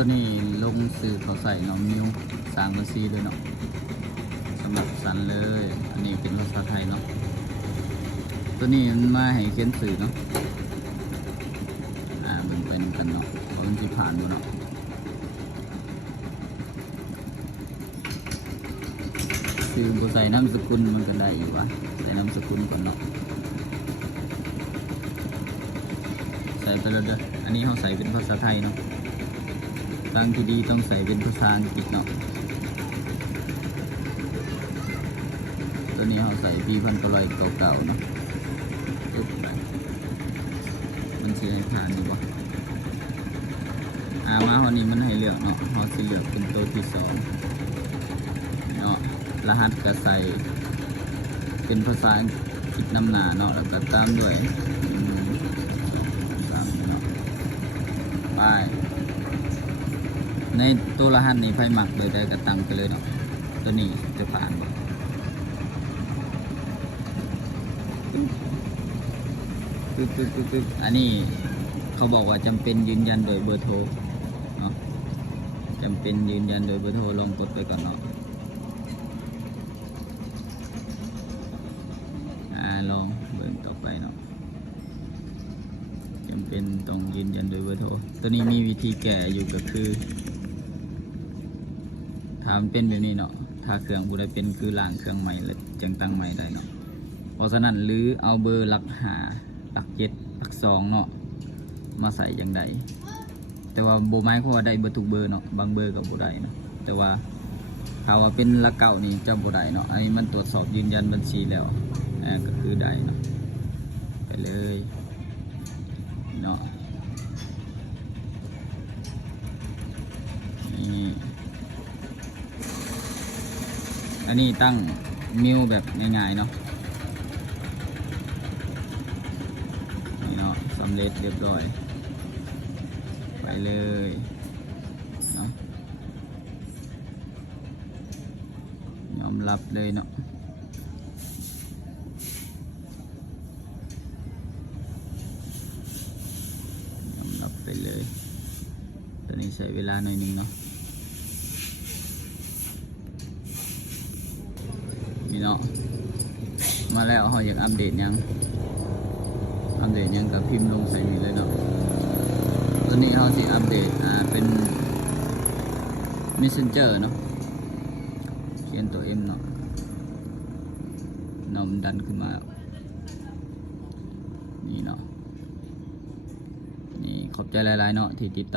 ตัวนี้ลงสื่อเขาใส่เนาะมิว3 กับ 4เลยเนาะสำหรับสันเลยอันนี้เป็นภาษาไทยเนาะตัวนี้มันมาให้เขียนสื่อเนาะเบิ่งเป็นกันเนาะเพราะมันที่ผ่านมาเนาะสื่อบ่ใส่นามสกุลมันก็ได้อยู่วะใส่นามสกุลก่อนเนาะใส่ไปแล้วเด้ออันนี้เขาใส่เป็นภาษาไทยเนาะทางที่ดีต้องใส่เป็นภาษาอังกฤษเนาะตัวนี้เขาใส่ปี1900เก่าๆเนาะปึ๊บไปมันสิให้ผ่านอยู่บ่มาวันนี้มันให้เลือกเนาะเขาสิเลือกเป็นตัวที่2เนาะรหัสก็ใส่เป็นภาษาอังกฤษนำหน้าเนาะแล้วก็ตามด้วยเนาะไปในตัวรหัสนี้ไฟหมักเลยได้กระตังไปเลยเนาะตัวนี้จะผ่านบ่อันนี้เขาบอกว่าจำเป็นยืนยันโดยเบอร์โทรเนาะจำเป็นยืนยันโดยเบอร์โทรลองกดไปก่อนเนาะลองเบิ่งต่อไปเนาะจำเป็นต้องยืนยันโดยเบอร์โทรตัวนี้มีวิธีแก้อยู่ก็คือถ้ามันเป็นแบบนี้เนาะถ้าเครื่องบุได้เป็นคือล้างเครื่องใหม่แล้วจังตั้งใหม่ได้เนาะเพราะฉะนั้นหรือเอาเบอร์หลัก5หลัก7หลัก2เนาะมาใส่อย่างใดแต่ว่าโบไม้เขาว่าได้เบอร์ทุกเบอร์เนาะบางเบอร์กับโบได้เนาะแต่ว่าถ้าว่าเป็นหลักเก่านี่จำโบได้เนาะอันนี้มันตรวจสอบยืนยันบัญชีแล้วก็คือได้เนาะไปเลยเนาะนี่อันนี้ตั้งมิวแบบง่ายๆเนาะนี่เนาะสำเร็จเรียบร้อยไปเลยเนาะยอมรับเลยเนาะยอมรับไปเลยตอนนี้ใช้เวลาหน่อยนึงเนาะนี่เนาะมาแล้วเขาอยากอัปเดตยังกับพิมพ์ลงใส่นี่เลยเนาะตอนนี้เขาสิอัปเดตเป็น Messenger เนาะเขียนตัว M เนาะมันดันขึ้นมานี่เนาะนี่ขอบใจหลายๆเนาะที่ติดตาม